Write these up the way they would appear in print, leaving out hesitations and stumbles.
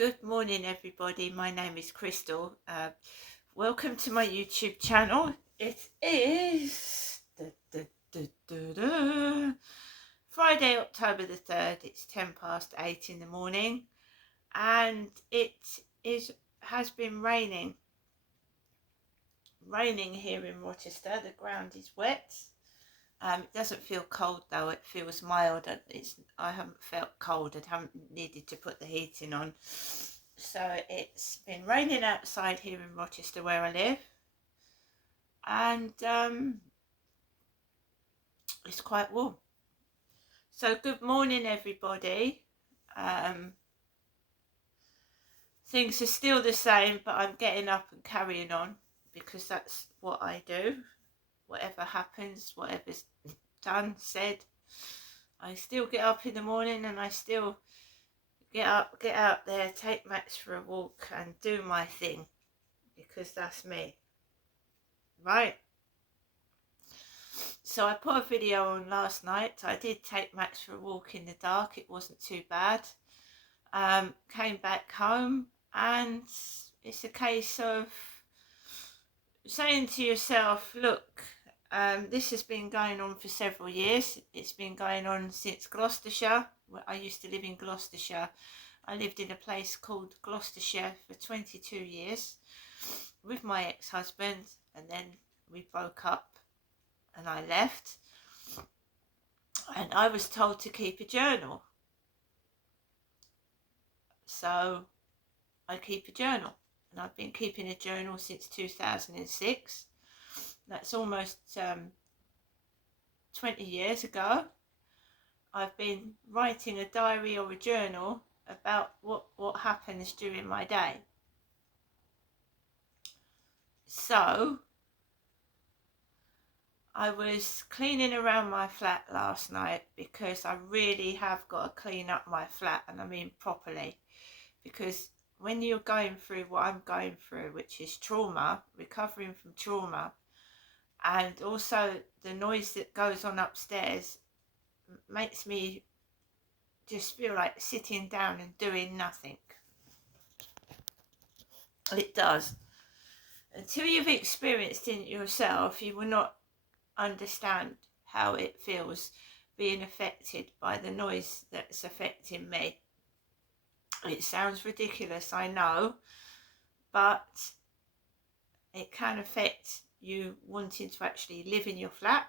Good morning, everybody. My name is Crystal. Welcome to my YouTube channel. It is Friday, October the 3rd. It's 8:10 in the morning, and has been raining here in Rochester. The ground is wet. It doesn't feel cold though. It feels mild. I haven't felt cold. I haven't needed to put the heating on. So it's been raining outside here in Rochester where I live, and it's quite warm. So good morning, everybody. Things are still the same, but I'm getting up and carrying on because that's what I do. Whatever happens, whatever's done, said, I still get up in the morning and I still get out there, take Max for a walk and do my thing, because that's me, right? So I put a video on last night. I did take Max for a walk in the dark. It wasn't too bad. Came back home, and it's a case of saying to yourself, look, this has been going on for several years. It's been going on since Gloucestershire. I used to live in Gloucestershire. I lived in a place called Gloucestershire for 22 years with my ex-husband, and then we broke up and I left, and I was told to keep a journal. So I keep a journal, and I've been keeping a journal since 2006. That's almost 20 years ago. I've been writing a diary or a journal about what happens during my day. So I was cleaning around my flat last night because I really have got to clean up my flat, and I mean properly, because when you're going through what I'm going through, which is trauma, recovering from trauma, and also the noise that goes on upstairs makes me just feel like sitting down and doing nothing. It does. Until you've experienced it yourself, you will not understand how it feels being affected by the noise that's affecting me. It sounds ridiculous, I know, but it can affect you wanting to actually live in your flat.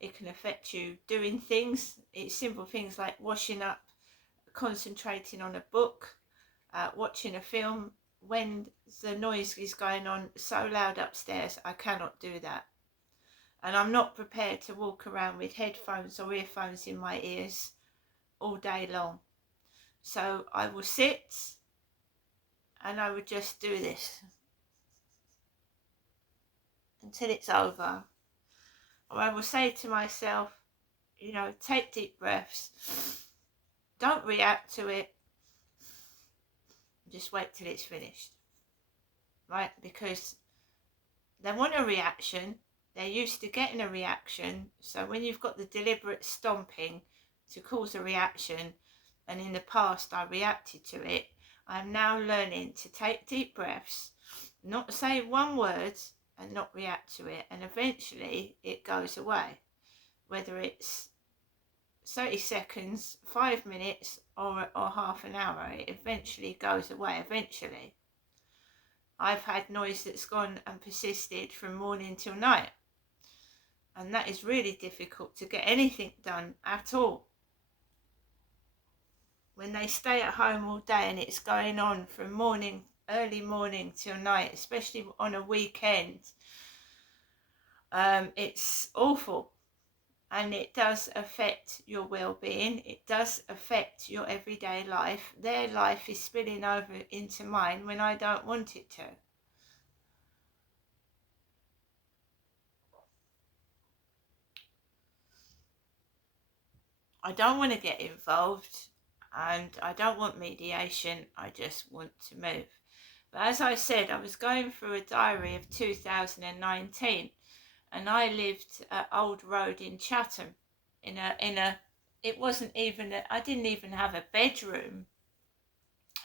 It can affect you doing things. It's simple things like washing up, concentrating on a book, watching a film. When the noise is going on so loud upstairs, I cannot do that. And I'm not prepared to walk around with headphones or earphones in my ears all day long. So I will sit and I would just do this until it's over. Or I will say to myself, you know, take deep breaths. Don't react to it. Just wait till it's finished. Right? Because they want a reaction. They're used to getting a reaction. So when you've got the deliberate stomping to cause a reaction, and in the past I reacted to it, I'm now learning to take deep breaths, not say one word and not react to it, and eventually it goes away. Whether it's 30 seconds, 5 minutes, or half an hour, it eventually goes away. Eventually. I've had noise that's gone and persisted from morning till night, and that is really difficult to get anything done at all. When they stay at home all day and it's going on from morning, early morning till night, especially on a weekend, it's awful, and it does affect your well-being. It does affect your everyday life. Their life is spilling over into mine when I don't want it to. I don't want to get involved, and I don't want mediation. I just want to move. But as I said, I was going through a diary of 2019, and I lived at Old Road in Chatham it wasn't even I didn't even have a bedroom.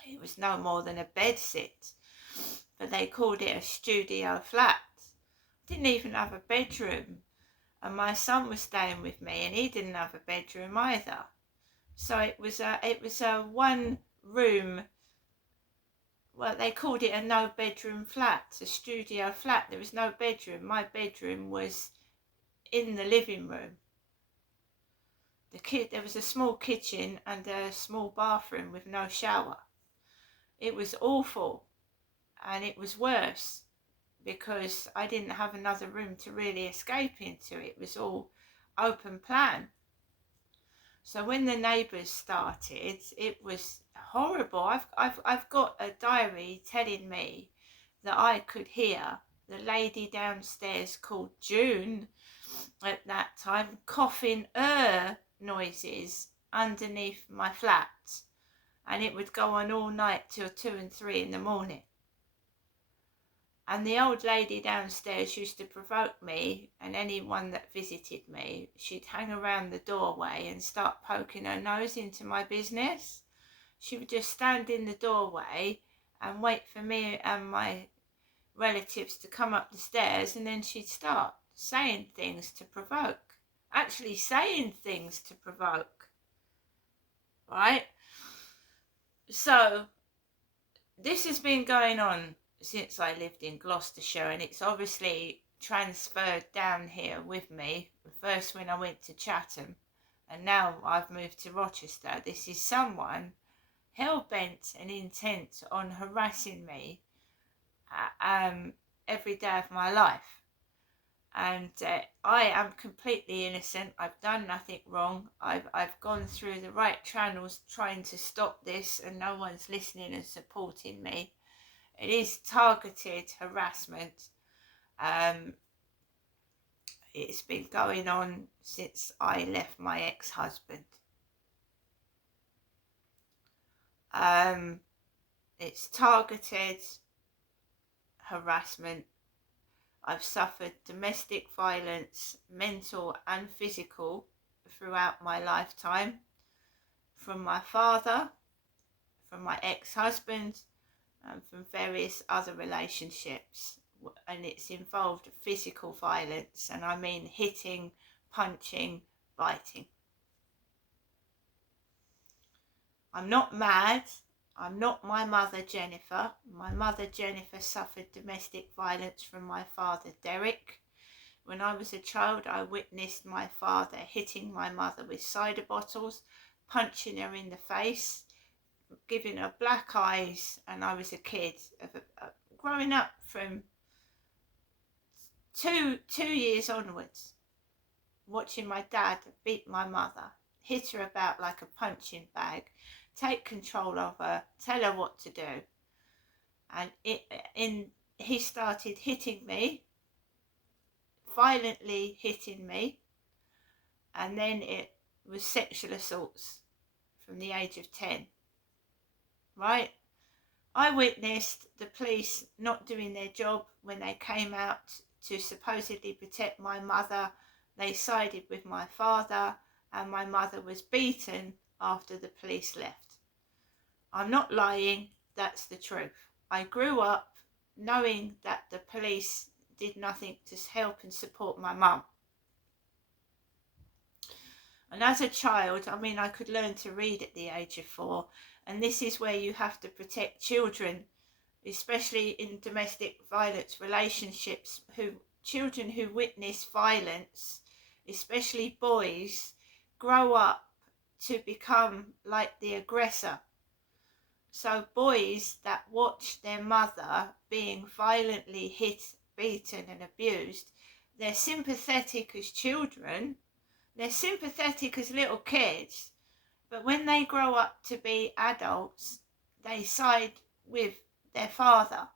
It was no more than a bed sit, but they called it a studio flat. Didn't even have a bedroom, and my son was staying with me, and he didn't have a bedroom either. So it was a one room. Well, they called it a no bedroom flat, a studio flat. There was no bedroom. My bedroom was in the living room. There was a small kitchen and a small bathroom with no shower. It was awful, and it was worse because I didn't have another room to really escape into. It was all open plan. So when the neighbours started, it was horrible. I've got a diary telling me that I could hear the lady downstairs called June at that time coughing noises underneath my flat, and it would go on all night till 2 and 3 in the morning. And the old lady downstairs used to provoke me and anyone that visited me. She'd hang around the doorway and start poking her nose into my business. She would just stand in the doorway and wait for me and my relatives to come up the stairs, and then she'd start saying things to provoke. Actually saying things to provoke. Right? So this has been going on since I lived in Gloucestershire, and it's obviously transferred down here with me. First when I went to Chatham, and now I've moved to Rochester. This is someone hell-bent and intent on harassing me every day of my life. And I am completely innocent. I've done nothing wrong. I've gone through the right channels trying to stop this, and no one's listening and supporting me. It is targeted harassment. It's been going on since I left my ex-husband. It's targeted harassment. I've suffered domestic violence, mental and physical, throughout my lifetime, from my father, from my ex-husband, and from various other relationships. And it's involved physical violence, and I mean hitting, punching, biting. I'm not mad. I'm not my mother Jennifer. My mother Jennifer suffered domestic violence from my father Derek. When I was a child, I witnessed my father hitting my mother with cider bottles, punching her in the face, giving her black eyes, and I was a kid. Growing up from two years onwards, watching my dad beat my mother, hit her about like a punching bag, take control of her, tell her what to do. And he started hitting me, violently hitting me, and then it was sexual assaults from the age of 10. Right? I witnessed the police not doing their job when they came out to supposedly protect my mother. They sided with my father, and my mother was beaten after the police left. I'm not lying, that's the truth. I grew up knowing that the police did nothing to help and support my mum. And as a child, I could learn to read at the age of 4, and this is where you have to protect children, especially in domestic violence relationships. Children who witness violence, especially boys, grow up to become like the aggressor. So boys that watch their mother being violently hit, beaten and abused, they're sympathetic as children, they're sympathetic as little kids, but when they grow up to be adults, they side with their father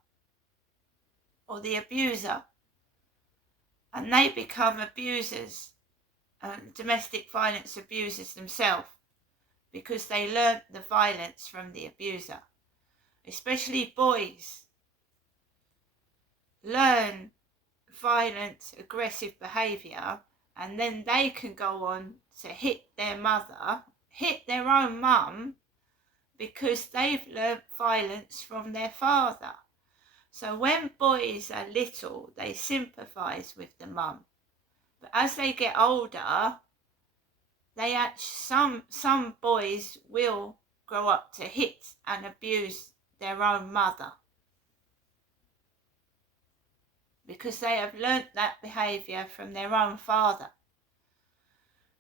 or the abuser, and they become abusers, domestic violence abusers themselves, because they learnt the violence from the abuser. Especially boys learn violent, aggressive behaviour, and then they can go on to hit their mother, hit their own mum, because they've learnt violence from their father. So when boys are little, they sympathise with the mum. But as they get older, some boys will grow up to hit and abuse their own mother, because they have learnt that behaviour from their own father.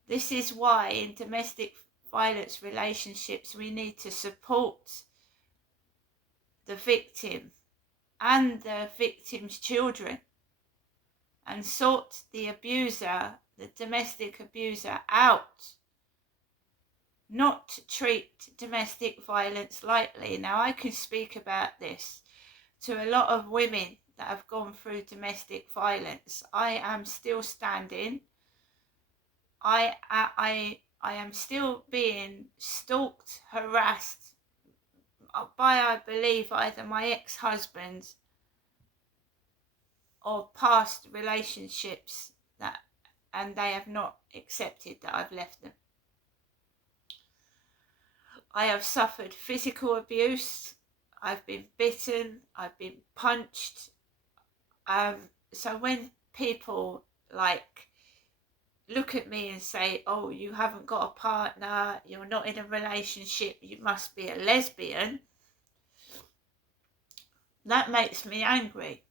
This is why in domestic violence relationships we need to support the victim and the victim's children and sort the abuser, the domestic abuser, out. Not treat domestic violence lightly. Now, I can speak about this to a lot of women that have gone through domestic violence. I am still standing. I am still being stalked, harassed by, I believe, either my ex-husband or past relationships and they have not accepted that I've left them. I have suffered physical abuse. I've been bitten. I've been punched. So when people look at me and say, oh, you haven't got a partner, you're not in a relationship, you must be a lesbian, that makes me angry.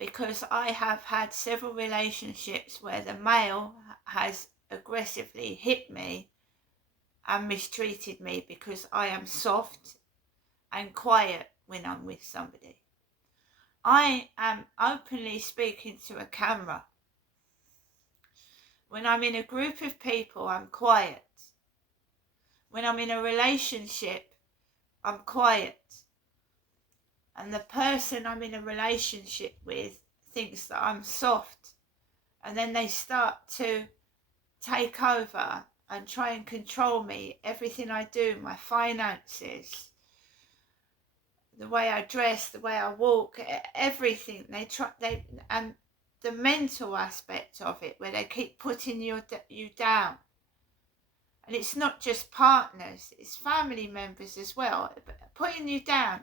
Because I have had several relationships where the male has aggressively hit me and mistreated me because I am soft and quiet when I'm with somebody. I am openly speaking to a camera. When I'm in a group of people, I'm quiet. When I'm in a relationship, I'm quiet. And the person I'm in a relationship with thinks that I'm soft. And then they start to take over and try and control me, everything I do, my finances, the way I dress, the way I walk, everything. And the mental aspect of it, where they keep putting you down. And it's not just partners, it's family members as well, putting you down,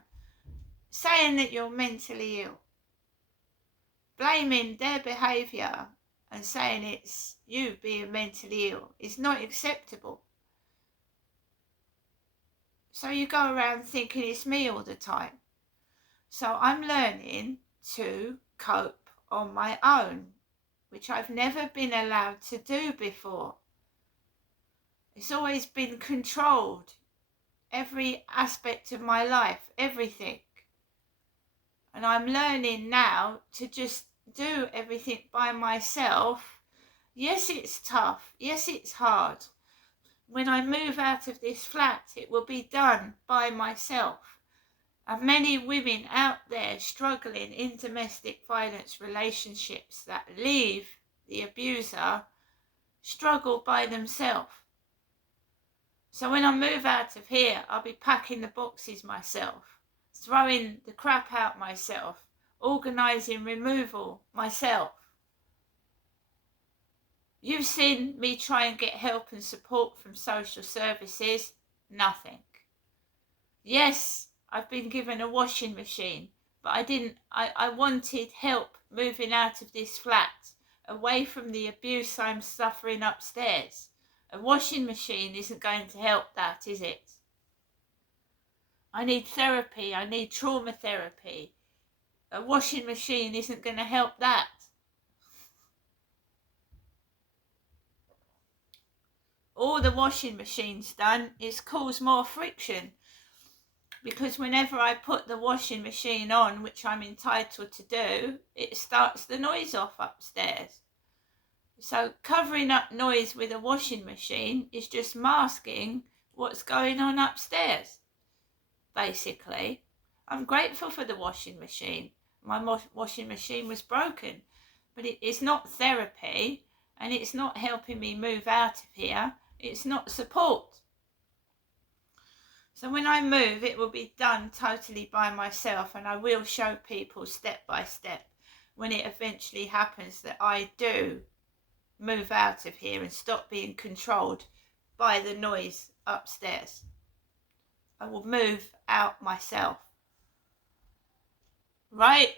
saying that you're mentally ill, blaming their behaviour and saying it's you being mentally ill is not acceptable. So you go around thinking it's me all the time. So I'm learning to cope on my own, which I've never been allowed to do before. It's always been controlled, every aspect of my life, everything. And I'm learning now to just do everything by myself. Yes, it's tough. Yes, it's hard. When I move out of this flat, it will be done by myself. And many women out there struggling in domestic violence relationships that leave the abuser struggle by themselves. So when I move out of here, I'll be packing the boxes myself, throwing the crap out myself, organising removal myself. You've seen me try and get help and support from social services. Nothing. Yes, I've been given a washing machine, but I wanted help moving out of this flat, away from the abuse I'm suffering upstairs. A washing machine isn't going to help that, is it? I need therapy, I need trauma therapy. A washing machine isn't going to help that. All the washing machine's done is cause more friction, because whenever I put the washing machine on, which I'm entitled to do, it starts the noise off upstairs. So covering up noise with a washing machine is just masking what's going on upstairs, basically. I'm grateful for the washing machine. My washing machine was broken, but it is not therapy, and it's not helping me move out of here. It's not support. So when I move, it will be done totally by myself, and I will show people step by step when it eventually happens that I do move out of here and stop being controlled by the noise upstairs. I will move out myself. Right?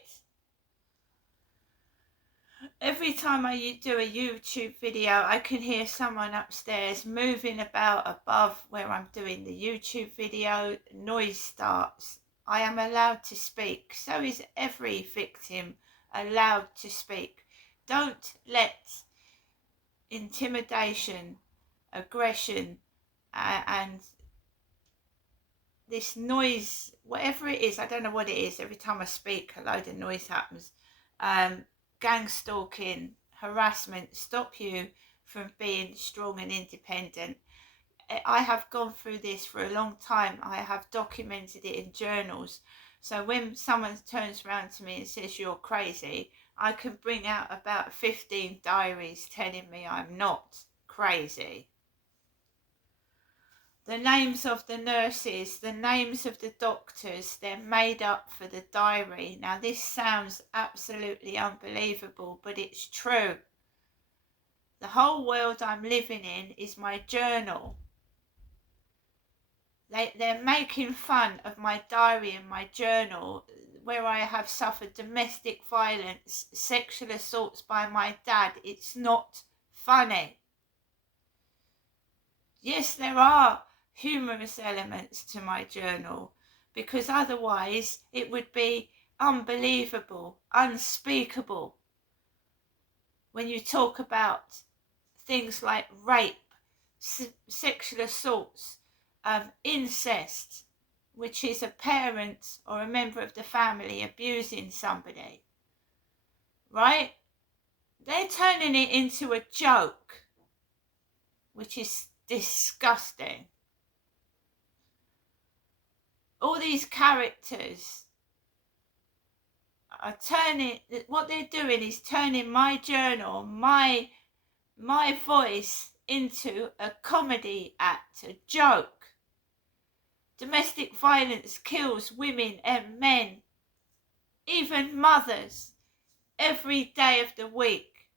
Every time I do a YouTube video, I can hear someone upstairs moving about above where I'm doing the YouTube video. Noise starts. I am allowed to speak. So is every victim allowed to speak. Don't let intimidation, aggression, and this noise, whatever it is, I don't know what it is. Every time I speak, a load of noise happens. Gang stalking, harassment, stop you from being strong and independent. I have gone through this for a long time. I have documented it in journals. So when someone turns around to me and says you're crazy, I can bring out about 15 diaries telling me I'm not crazy. The names of the nurses, the names of the doctors, they're made up for the diary. Now this sounds absolutely unbelievable, but it's true. The whole world I'm living in is my journal. They're making fun of my diary and my journal, where I have suffered domestic violence, sexual assaults by my dad. It's not funny. Yes, there are humorous elements to my journal, because otherwise it would be unbelievable, unspeakable. When you talk about things like rape, sexual assaults, incest, which is a parent or a member of the family abusing somebody, right? They're turning it into a joke, which is disgusting. All these characters are turning, what they're doing is turning my journal, my voice into a comedy act, a joke. Domestic violence kills women and men, even mothers, every day of the week.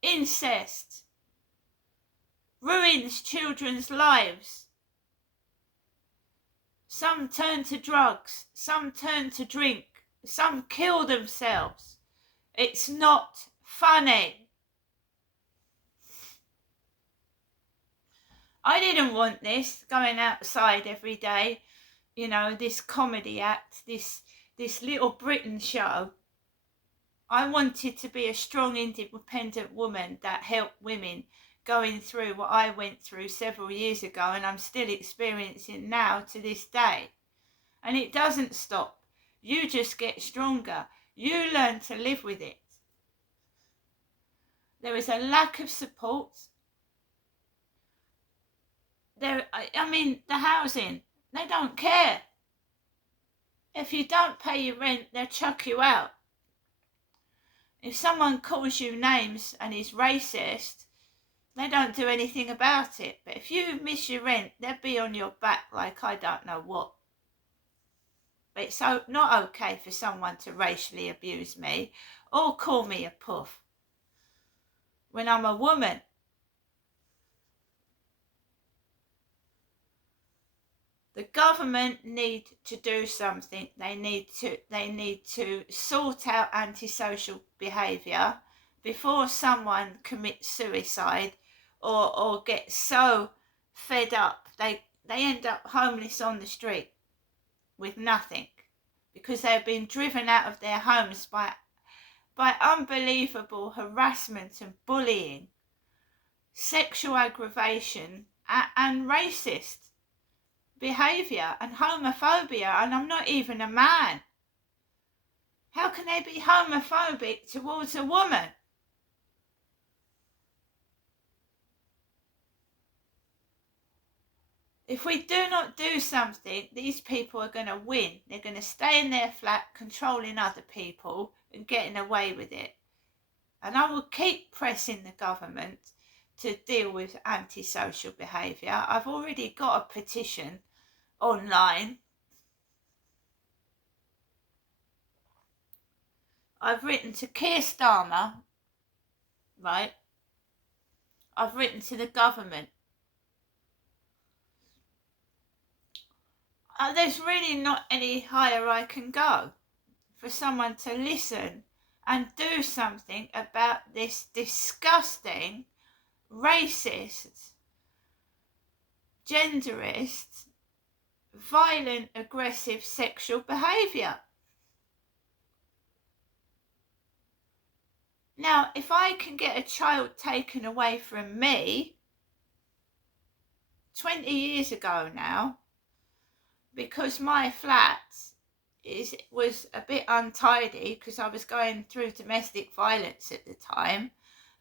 Incest ruins children's lives. Some turn to drugs, some turn to drink, some kill themselves. It's not funny. I didn't want this, going outside every day, you know, this comedy act, this Little Britain show. I wanted to be a strong, independent woman that helped women going through what I went through several years ago, and I'm still experiencing now to this day. And it doesn't stop. You just get stronger. You learn to live with it. There is a lack of support. I mean, the housing, they don't care. If you don't pay your rent, they'll chuck you out. If someone calls you names and is racist, they don't do anything about it. But if you miss your rent, they'll be on your back like I don't know what. But it's not okay for someone to racially abuse me or call me a puff when I'm a woman. The government need to do something. They need to sort out antisocial behaviour before someone commits suicide or gets so fed up they end up homeless on the street with nothing, because they've been driven out of their homes by unbelievable harassment and bullying, sexual aggravation and racist behaviour and homophobia. And I'm not even a man. How can they be homophobic towards a woman? If we do not do something, these people are going to win. They're going to stay in their flat, controlling other people and getting away with it. And I will keep pressing the government to deal with antisocial behaviour. I've already got a petition online. I've written to Keir Starmer, right? I've written to the government. there's really not any higher I can go for someone to listen and do something about this disgusting, racist, genderist, violent, aggressive sexual behaviour. Now, if I can get a child taken away from me 20 years ago now, because my flat was a bit untidy because I was going through domestic violence at the time,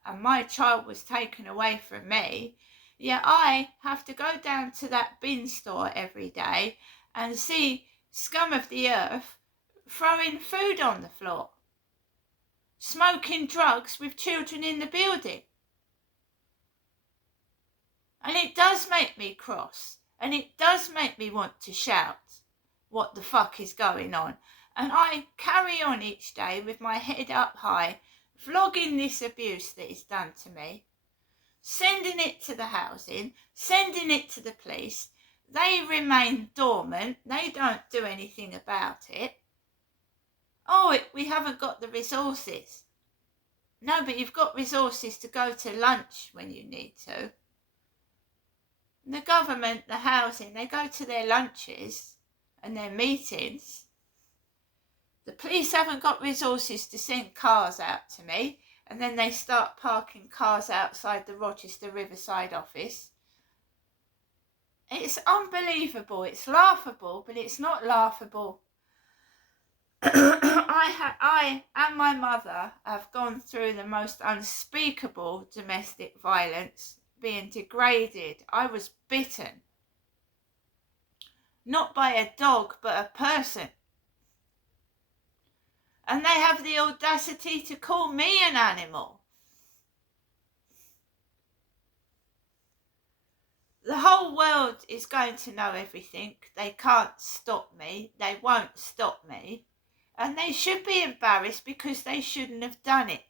and my child was taken away from me, yet I have to go down to that bin store every day and see scum of the earth throwing food on the floor, smoking drugs with children in the building. And it does make me cross, and it does make me want to shout what the fuck is going on. And I carry on each day with my head up high, vlogging this abuse that is done to me, sending it to the housing, sending it to the police. They remain dormant. They don't do anything about it. Oh, we haven't got the resources. No, but you've got resources to go to lunch when you need to. The government, the housing, they go to their lunches and their meetings. The police haven't got resources to send cars out to me, and then they start parking cars outside the Rochester Riverside office. It's unbelievable. It's laughable, but it's not laughable. I and my mother have gone through the most unspeakable domestic violence, being degraded. I was bitten. Not by a dog, but a person. And they have the audacity to call me an animal. The whole world is going to know everything. They can't stop me. They won't stop me. And they should be embarrassed because they shouldn't have done it.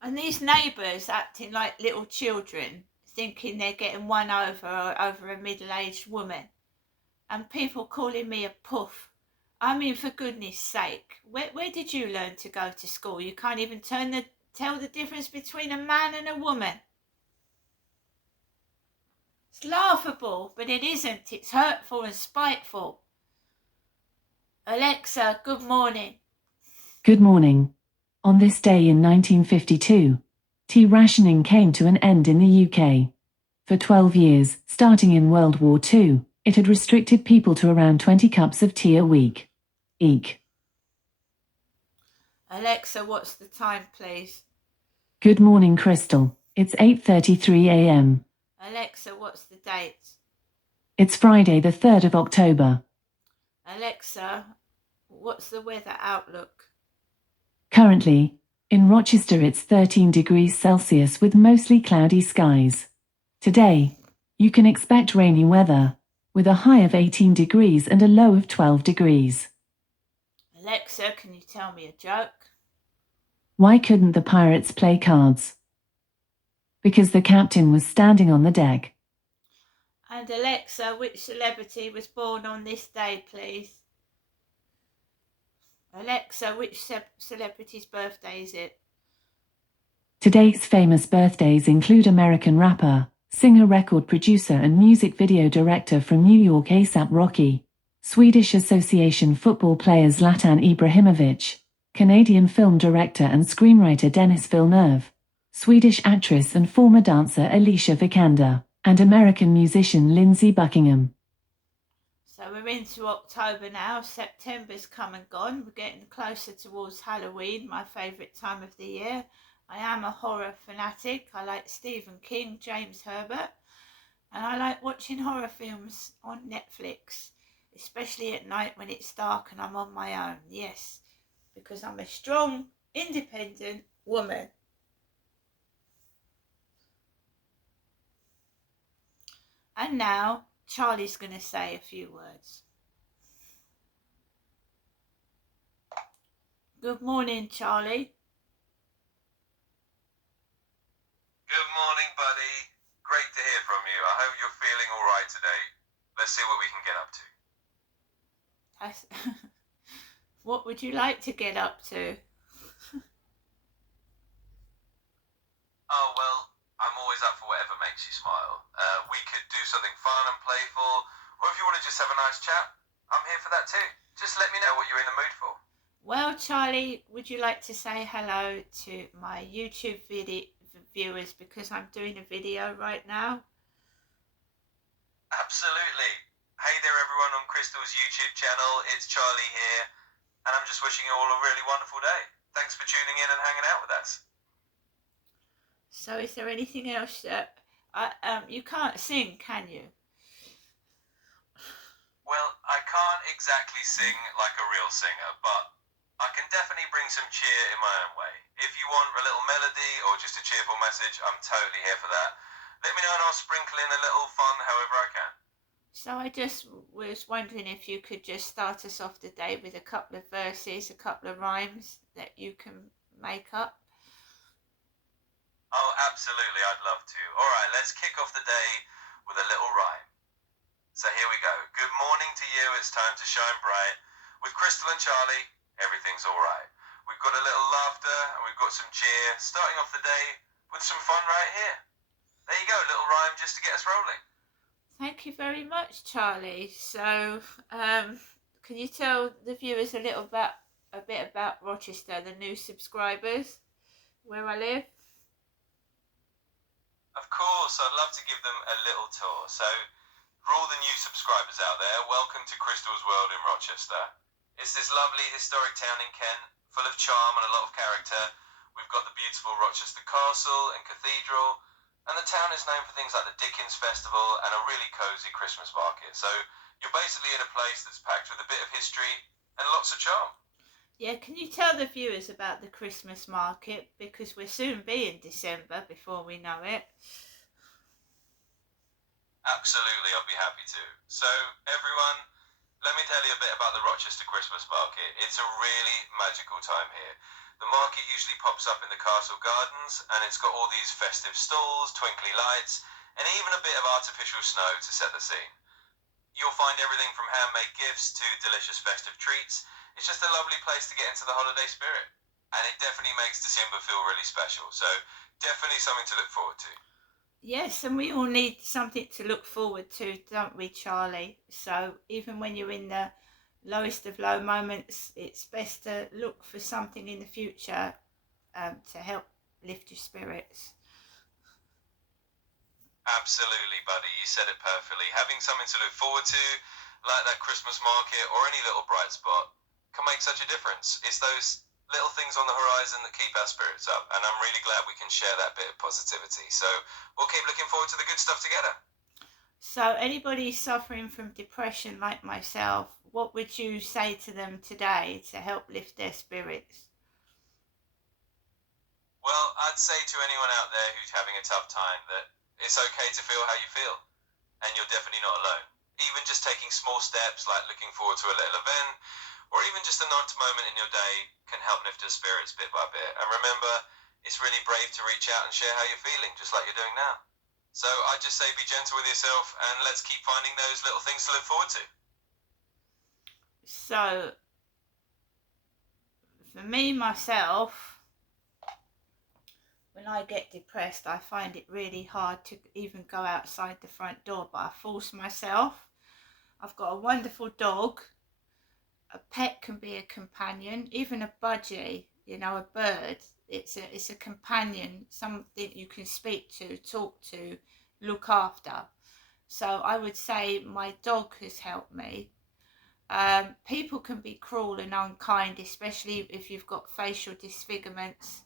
And these neighbours acting like little children, thinking they're getting one over a middle-aged woman. And people calling me a puff. I mean, for goodness sake, where did you learn to go to school? You can't even tell the difference between a man and a woman. It's laughable, but it isn't. It's hurtful and spiteful. Alexa, good morning. Good morning. On this day in 1952, tea rationing came to an end in the UK. For 12 years, starting in World War II, it had restricted people to around 20 cups of tea a week. Eek. Alexa, what's the time, please? Good morning, Crystal. It's 8:33 a.m. Alexa, what's the date? It's Friday the 3rd of October. Alexa, what's the weather outlook? Currently, in Rochester it's 13 degrees Celsius with mostly cloudy skies. Today, you can expect rainy weather, with a high of 18 degrees and a low of 12 degrees. Alexa, can you tell me a joke? Why couldn't the pirates play cards? Because the captain was standing on the deck. And Alexa, which celebrity was born on this day, please? Alexa, which celebrity's birthday is it? Today's famous birthdays include American rapper, singer, record producer and music video director from New York A$AP Rocky, Swedish Association football player Zlatan Ibrahimovic, Canadian film director and screenwriter Denis Villeneuve, Swedish actress and former dancer Alicia Vikander, and American musician Lindsey Buckingham. So we're into October now. September's come and gone. We're getting closer towards Halloween, my favourite time of the year. I am a horror fanatic. I like Stephen King, James Herbert, and I like watching horror films on Netflix, especially at night when it's dark and I'm on my own. Yes, because I'm a strong, independent woman. And now Charlie's going to say a few words. Good morning, Charlie. Good morning. morning, buddy. Great to hear from you. I hope you're feeling all right today. Let's see what we can get up to. What would you like to get up to? Oh, well, I'm always up for whatever makes you smile. We could do something fun and playful, or if you want to just have a nice chat, I'm here for that too. Just let me know what you're in the mood for. Well, Charlie, would you like to say hello to my YouTube viewers, because I'm doing a video right now? Absolutely. Hey there, everyone on Crystal's YouTube channel. It's Charlie here, and I'm just wishing you all a really wonderful day. Thanks for tuning in and hanging out with us. So is there anything else that you can't sing, can you? Well, I can't exactly sing like a real singer, but I can definitely bring some cheer in my own way. If you want a little melody or just a cheerful message, I'm totally here for that. Let me know and I'll sprinkle in a little fun however I can. So I just was wondering if you could just start us off the day with a couple of verses, a couple of rhymes that you can make up. Oh, absolutely, I'd love to. All right, let's kick off the day with a little rhyme. So here we go. Good morning to you, it's time to shine bright. With Crystal and Charlie, everything's all right. We've got a little laughter and we've got some cheer, starting off the day with some fun right here. There you go, a little rhyme just to get us rolling. Thank you very much, Charlie. So, can you tell the viewers a bit about Rochester, the new subscribers, where I live? Of course, I'd love to give them a little tour. So, for all the new subscribers out there, welcome to Crystal's World in Rochester. It's this lovely historic town in Kent, full of charm and a lot of character. We've got the beautiful Rochester Castle and Cathedral, and the town is known for things like the Dickens Festival and a really cosy Christmas market. So you're basically in a place that's packed with a bit of history and lots of charm. Yeah, can you tell the viewers about the Christmas market? Because we'll soon be in December before we know it. Absolutely, I'll be happy to. So, everyone, let me tell you a bit about the Rochester Christmas market. It's a really magical time here. The market usually pops up in the castle gardens, and it's got all these festive stalls, twinkly lights, and even a bit of artificial snow to set the scene. You'll find everything from handmade gifts to delicious festive treats. It's just a lovely place to get into the holiday spirit. And it definitely makes December feel really special. So, definitely something to look forward to. Yes, and we all need something to look forward to, don't we, Charlie? So even when you're in the lowest of low moments, it's best to look for something in the future to help lift your spirits. Absolutely, buddy. You said it perfectly. Having something to look forward to, like that Christmas market or any little bright spot, can make such a difference. It's those little things on the horizon that keep our spirits up, and I'm really glad we can share that bit of positivity. So we'll keep looking forward to the good stuff together. So anybody suffering from depression like myself, what would you say to them today to help lift their spirits? Well, I'd say to anyone out there who's having a tough time that it's okay to feel how you feel, and you're definitely not alone. Even just taking small steps like looking forward to a little event, or even just a nice moment in your day can help lift your spirits bit by bit. And remember, it's really brave to reach out and share how you're feeling, just like you're doing now. So I just say be gentle with yourself and let's keep finding those little things to look forward to. So, for me, myself, when I get depressed, I find it really hard to even go outside the front door, but I force myself. I've got a wonderful dog. A pet can be a companion, even a budgie, a bird. It's a companion, something you can speak to, talk to, look after. So I would say my dog has helped me. People can be cruel and unkind, especially if you've got facial disfigurements,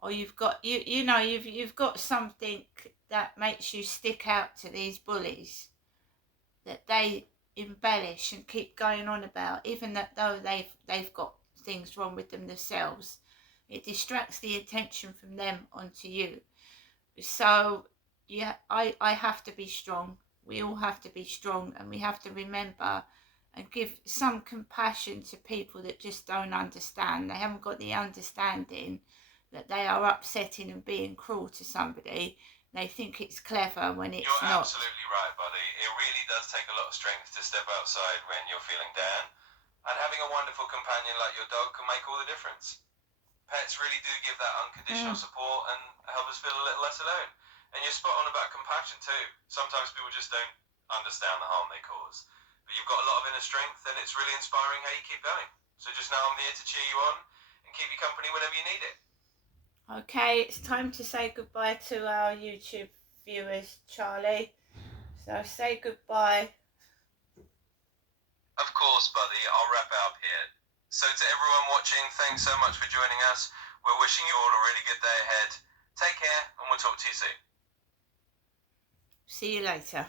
or you've got you've got something that makes you stick out to these bullies, that they embellish and keep going on about, even though they've got things wrong with them themselves. It distracts the attention from them onto you. So yeah, I have to be strong. We all have to be strong, and we have to remember and give some compassion to people that just don't understand. They haven't got the understanding that they are upsetting and being cruel to somebody, they think it's clever when it's You're not. absolutely right, buddy. It really does take a lot of strength to step outside when you're feeling down. And having a wonderful companion like your dog can make all the difference. Pets really do give that unconditional support and help us feel a little less alone. And you're spot on about compassion too. Sometimes people just don't understand the harm they cause. But you've got a lot of inner strength and it's really inspiring how you keep going. So just know I'm here to cheer you on and keep you company whenever you need it. Okay, it's time to say goodbye to our YouTube viewers, Charlie. So say goodbye. Of course, buddy. I'll wrap up here. So to everyone watching, thanks so much for joining us. We're wishing you all a really good day ahead. Take care and we'll talk to you soon. See you later.